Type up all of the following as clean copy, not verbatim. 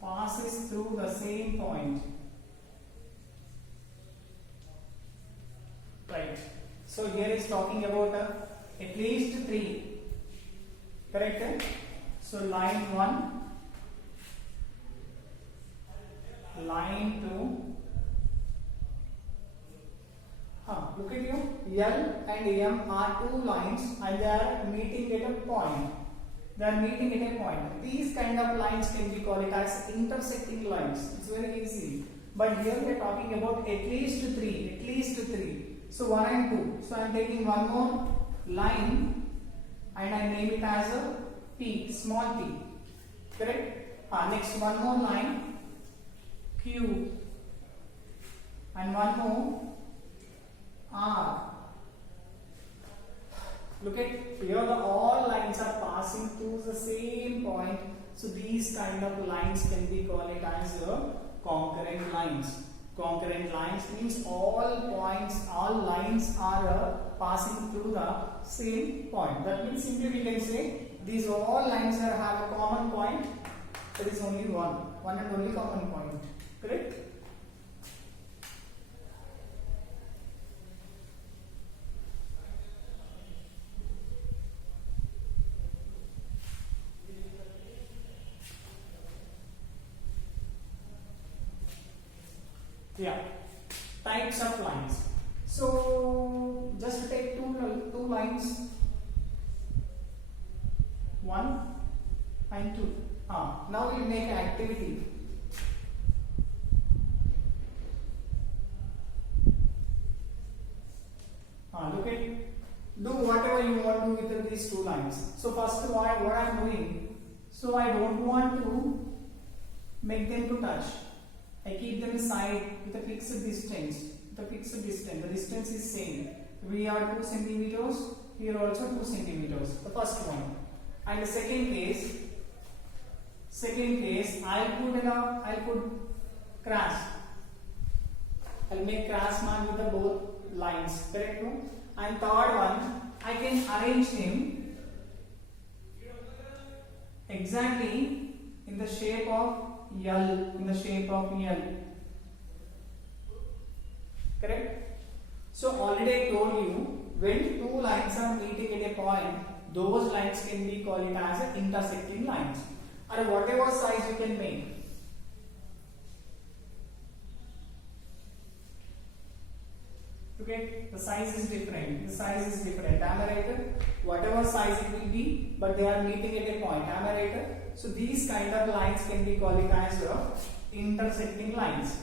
passes through the same point. Right. So here is talking about at least 3. Correct? So line 1, line 2. Look at you. L and M are 2 lines and they are meeting at a point. They are meeting at a point. These kind of lines can be called as intersecting lines. It's very easy. But here we are talking about at least 3. At least 3. So 1 and 2. So I am taking one more line and I name it as a P, small p. Correct? Next one more line, Q, and one more R. Look at here, all lines are passing through the same point. So these kind of lines can be called as concurrent lines. Concurrent lines means all points, all lines are passing through the same point. That means simply we can say these all lines have a common point. There is only one and only common point. Correct? Yeah, types of lines. So just take two lines, 1 and 2. Now we make an activity. Look at, do whatever you want to do with these 2 lines. So first what I am doing, so I don't want to make them to touch. I keep them aside with a fixed distance. The distance is same. We are 2 centimeters. Here also 2 centimeters. The first one. And the second case, I'll put cross. I'll make cross mark with the both lines. Correct? No? And third one, I can arrange him exactly in the shape of L, Correct? So already I told you, when 2 lines are meeting at a point, those lines can be called as intersecting lines, or whatever size you can make. Okay, the size is different. Am I right? Whatever size it will be, but they are meeting at a point. Am I right? So these kind of lines can be called as intersecting lines.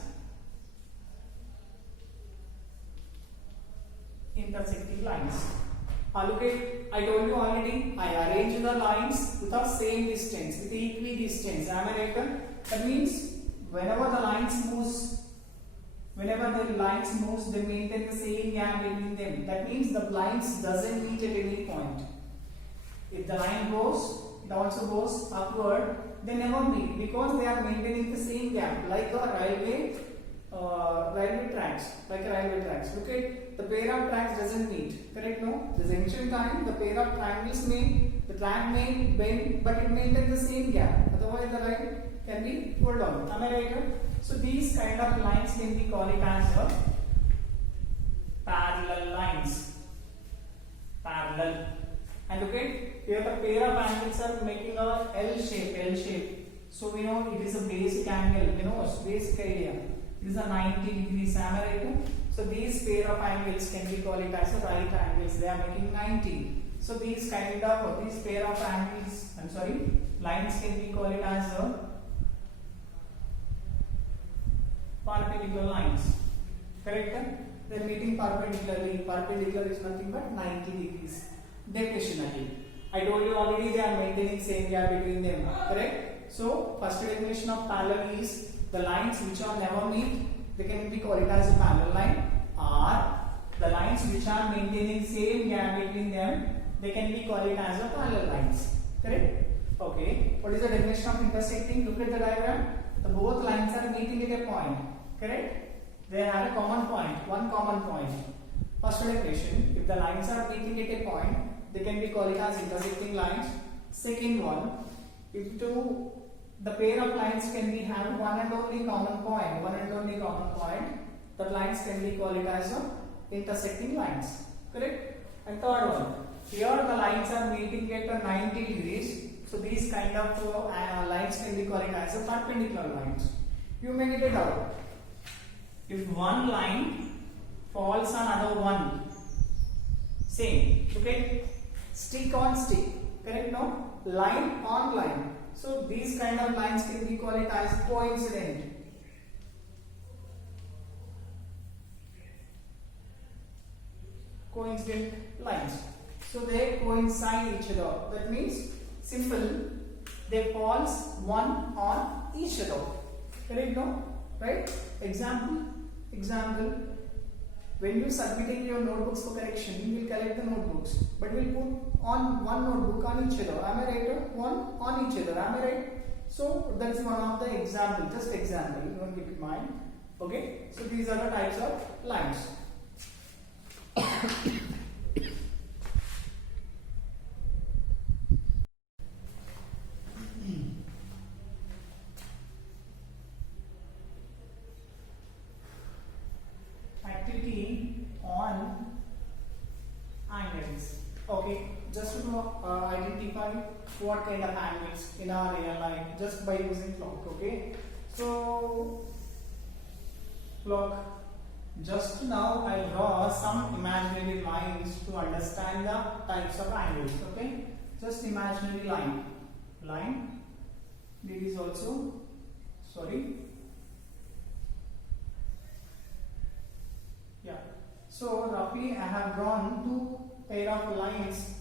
Look at, I told you already, I arrange the lines with the same distance, with equidistance. Am I right? That means whenever the lines moves, they maintain the same gap between them. That means the lines doesn't meet at any point. If the line goes, it also goes upward, they never meet because they are maintaining the same gap, like a railway tracks. Look at, the pair of tracks doesn't meet. Correct? No? The junction time, the pair of triangles meet, the track may bend, but it maintains the same gap. Otherwise, the line can be pulled on. Am I right? So these kind of lines can be called as parallel lines. And look at, here the pair of angles are making a L shape. So we know it is a basic angle, basic idea. It is a 90 degrees. Am I right? So these pair of angles can be called as right angles. They are making 90. So these pair of angles, lines can be called as perpendicular lines. Correct? They are meeting perpendicularly. Perpendicular is nothing but 90 degrees. Definition again. I told you already they are maintaining same gap between them. Correct? So first definition of parallel is the lines which are never meet, they can be called as a parallel line, or the lines which are maintaining same gap between them, they can be called as a parallel lines. Correct? Okay. What is the definition of intersecting? Look at the diagram. The both lines are meeting at a point. Correct? They have a common point, one common point. First definition, if the lines are meeting at a point, they can be called as intersecting lines. Second one, if the pair of lines can be have one and only common point, the lines can be called as intersecting lines. Correct? And third one, here the lines are meeting at 90 degrees. So these kind of lines can be called as perpendicular lines. You may get it out. If one line falls on other one, same. Okay? Stick on stick. Correct? No? Line on line. So these kind of lines can be called as coincident. Coincident lines. So they coincide each other. That means simple. They falls one on each other. Correct? No? Right? Example. When you submitting your notebooks for correction, you will collect the notebooks, but we'll put on one notebook on each other. Am I right? One on each other. Am I right? So that is one of the example. Just example. You want to keep in mind. Okay. So these are the types of lines. Activity on angles. Okay, just to identify what kind of angles in our real life just by using clock. Okay, so clock. Just now I draw some imaginary lines to understand the types of angles. Okay, just imaginary line. This is also yeah. So roughly I have drawn two pair of lines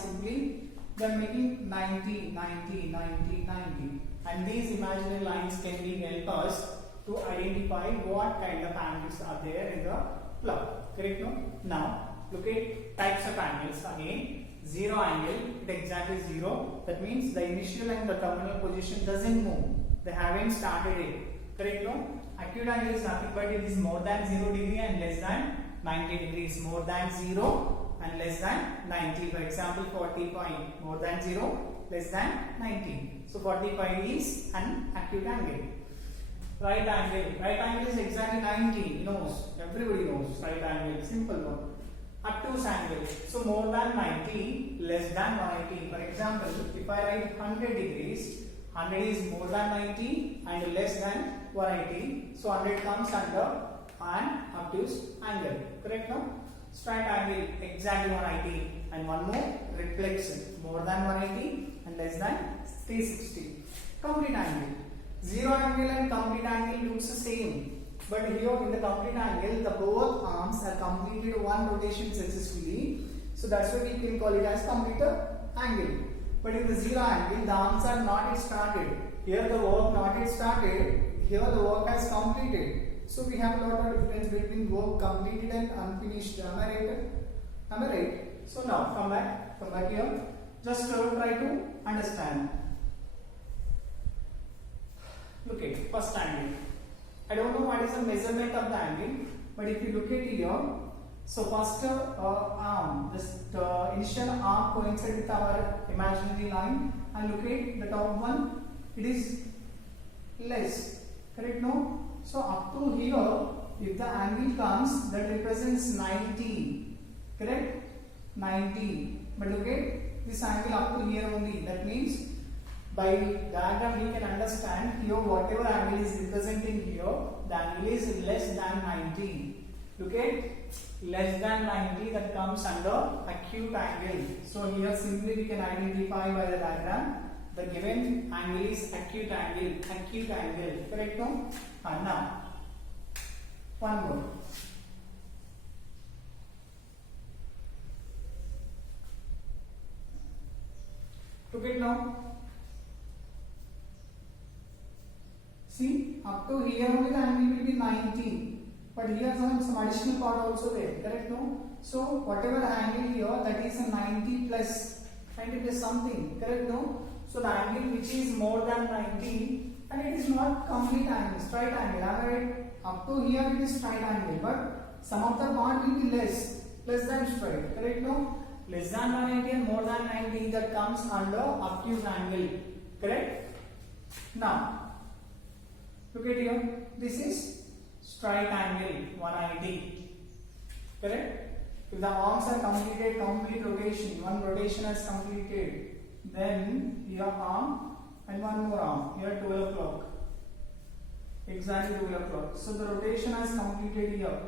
simply. They are making 90, 90, 90, 90. And these imaginary lines can be help us to identify what kind of angles are there in the plot. Correct? No? Now look at types of angles again. Zero angle, it exactly zero. That means the initial and the terminal position doesn't move. They haven't started it. Correct? No? Acute angle is nothing but it is more than 0 degree and less than 90 degrees. More than 0 and less than 90. For example, 45. More than 0, less than 90. So 45 is an acute angle. Right angle is exactly 90. Knows. Everybody knows right angle. Simple one. Obtuse angle. So more than 90, less than 180. For example, if I write 100 degrees, 100 is more than 90 and less than 180. So 100 comes under an obtuse angle. Correct? No? Straight angle exactly 180 and one more reflection more than 180 and less than 360. Complete angle. Zero angle and complete angle looks the same. But here in the complete angle, the both arms are completed one rotation successfully. So that's why we can call it as complete angle. But in the zero angle, the arms are not yet started. Here the work not yet started. Here the work has completed. So we have a lot of difference between work completed and unfinished. Am I right? Am I right? So now come back here. Just try to understand. Look at first angle. I don't know what is the measurement of the angle, but if you look at here, so first arm, this initial arm coincides with our imaginary line, and look at the top one, it is less. Correct? No? So up to here, if the angle comes, that represents 90. Correct? 90. But look at this angle up to here only. That means by diagram we can understand here whatever angle is representing here, the angle is less than 90. Look at less than 90, that comes under acute angle. So here simply we can identify by the diagram the given angle is acute angle. Correct? No? And now one more. Look at now. See, up to here only the angle will be 90, but here some additional part also there. Correct? No? So whatever angle here, that is a 90 plus something. Correct? No? So the angle which is more than 90, and it is not complete angle, straight angle. Am I right? Up to here it is straight angle, but some of the part will be less than straight. Correct? No? less than 180 and more than 90, that comes under obtuse angle. Correct? Now, look at here. This is straight angle 180. Correct? If the arms are completed, complete rotation, one rotation has completed, then here arm and one more arm, here 12 o'clock. Exactly 12 o'clock. So the rotation has completed here.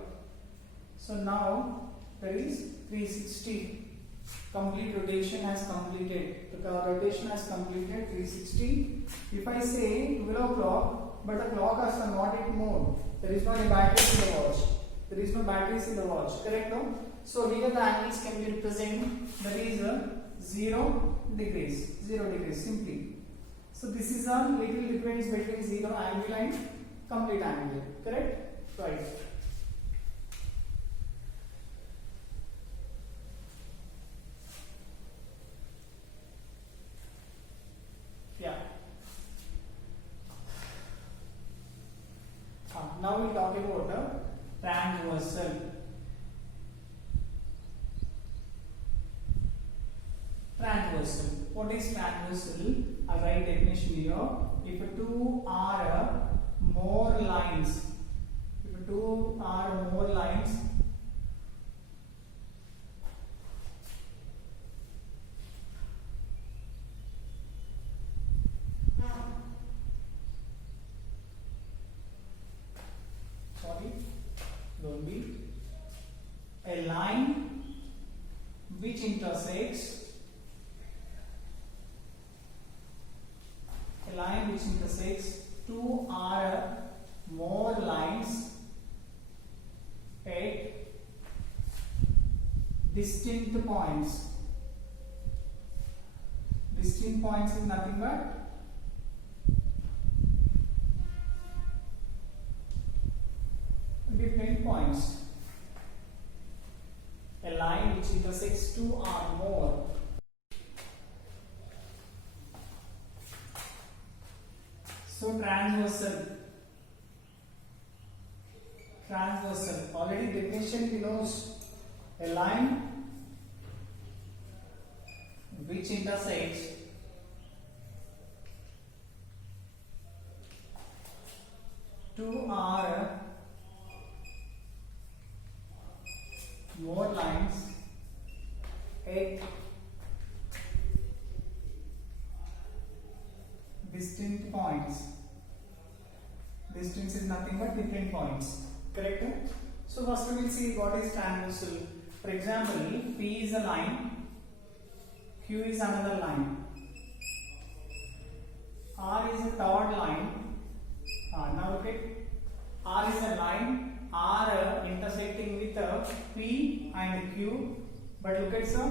So now there is 360. Complete rotation has completed. The rotation has completed 360. If I say 12 o'clock, but the clock has not yet moved, there is no batteries in the watch. There is no batteries in the watch. Correct? No? So here the angles can be represented. That is 0 degrees. 0 degrees simply. So this is a little difference between 0 angle and complete angle. Correct? Right. Yeah. Now we talk about transversal. Transversal. What is transversal? I'll write definition here. If two are more lines, if two are more lines, don't be a line which intersects two or more lines at distinct points. Distinct points is nothing but different points. A line which intersects two or more. So transversal. Transversal. Already definition denotes a line which intersects two or more lines at distinct points. Distance is nothing but different points. Correct? So first we will see what is transversal. For example, P is a line, Q is another line, R is a third line. Now look at R is a line, R intersecting with P and Q, but look at sir,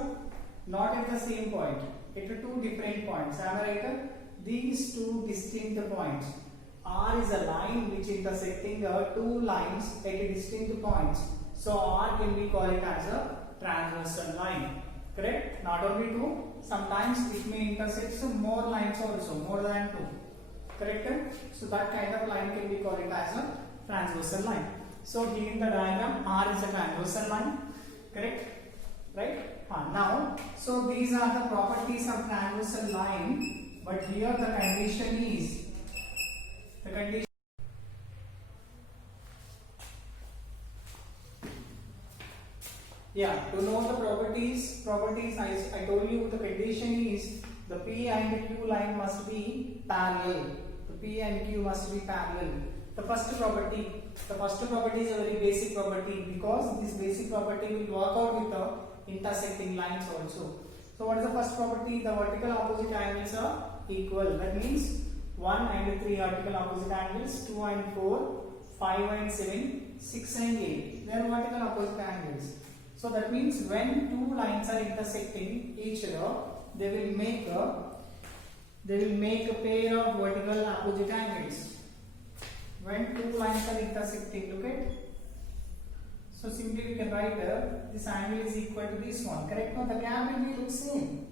not at the same point, at two different points. Am I right? These two distinct points. R is a line which intersecting two lines at distinct points. So R can be called as a transversal line. Correct? Not only two, sometimes it may intersect more lines also, more than two. Correct? So that kind of line can be called as a transversal line. So here in the diagram, R is a transversal line. Correct? Right? Now, so these are the properties of transversal line, but here the condition is to know the properties I told you the condition is the P and Q line must be parallel. The P and Q must be parallel. The first property is a very basic property, because this basic property will work out with the intersecting lines also. So what is the first property? The vertical opposite angles are equal. That means 1 and 3 vertical opposite angles, 2 and 4, 5 and 7, 6 and 8. They are vertical opposite angles. So that means when two lines are intersecting each other, they will make a pair of vertical opposite angles. When two lines are intersecting, look at. So simply we can write this angle is equal to this one. Correct? Now the gap will be the same,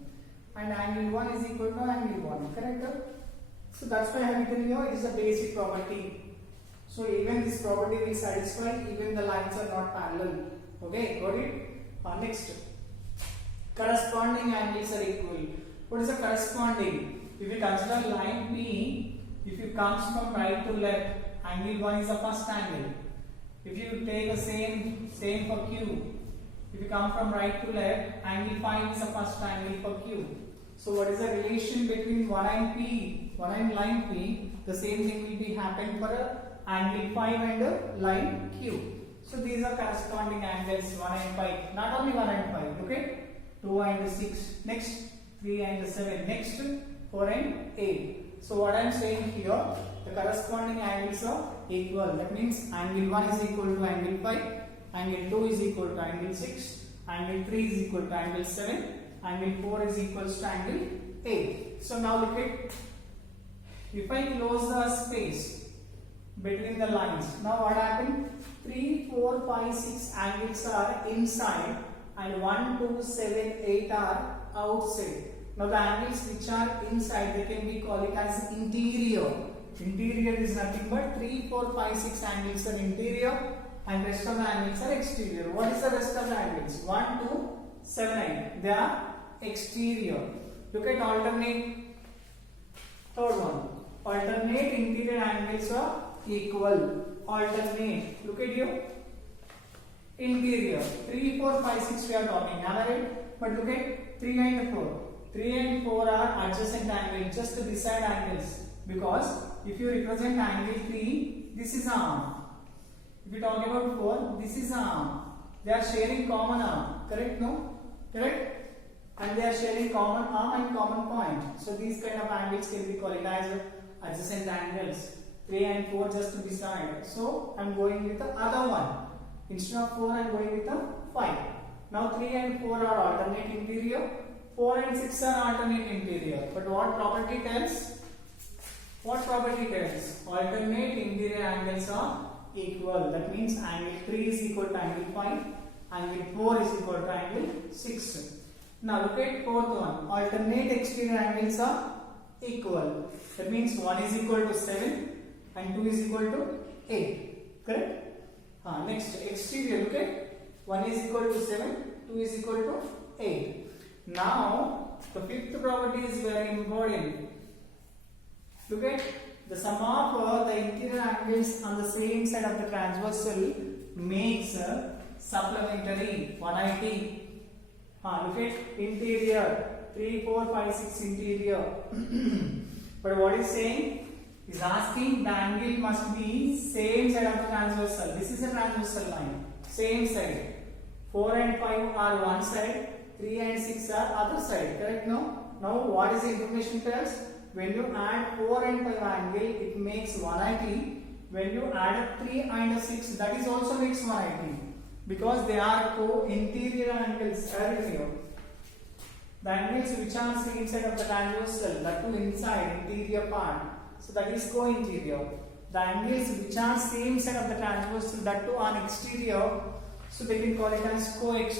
and angle 1 is equal to angle 1. Correct? So that's why I have written here, it is a basic property. So even this property will satisfy even the lines are not parallel. Okay, got it? Next. corresponding angles are equal. What is the corresponding? If you consider line P, if you comes from right to left, angle 1 is the first angle. If you take the same for Q, if you come from right to left, angle 5 is the first angle for Q. So what is the relation between 1 and P, 1 and line P? The same thing will be happen for angle 5 and line Q. So these are corresponding angles 1 and 5. Not only 1 and 5, okay? 2 and 6, next 3 and 7, next 4 and 8. So what I am saying here, the corresponding angles are equal. That means angle 1 is equal to angle 5, angle 2 is equal to angle 6, angle 3 is equal to angle 7, angle 4 is equal to angle 8. So now look at, if I close the space between the lines, now what happened? 3, 4, 5, 6 angles are inside and 1, 2, 7, 8 are outside. Now the angles which are inside, they can be called it as interior. Interior is nothing but 3, 4, 5, 6 angles are interior and rest of the angles are exterior. What is the rest of the angles? 1, 2, 7, 8. They are exterior. Look at alternate. Third one. Alternate interior angles are equal. Alternate. Look at you. Interior. 3, 4, 5, 6 we are talking. Am I right? But look at 3 and 4. 3 and 4 are adjacent angles, just beside angles. Because if you represent angle 3, this is arm. If you talk about 4, this is arm. They are sharing common arm. Correct? No? Correct? And they are sharing common arm and common point. So these kind of angles can be called as adjacent angles. 3 and 4 just beside. So I am going with the other one. Instead of 4, I am going with the 5. Now 3 and 4 are alternate interior. 4 and 6 are alternate interior. But what property tells? What property tells? Alternate interior angles are equal. That means angle 3 is equal to angle 5. Angle 4 is equal to angle 6. Now look at fourth one. Alternate exterior angles are equal. That means 1 is equal to 7 and 2 is equal to 8. Correct? Next, exterior. Look at 1 is equal to 7, 2 is equal to 8. Now, the fifth property is very important. Look at the sum of the interior angles on the same side of the transversal makes supplementary 180. Look at interior 3, 4, 5, 6 interior. But what is saying? Is asking the angle must be same side of the transversal. This is a transversal line. Same side. 4 and 5 are one side. 3 and 6 are other side. Correct? No? Now what is the information tells? When you add 4 and 5 angle, it makes 180. When you add 3 and 6, that is also makes 180. Because they are co-interior angles. The angles which are same side of the transversal, that too inside, interior part. So that is co-interior. The angles which are same side of the transversal, that too on exterior, so they can call it as co-exterior.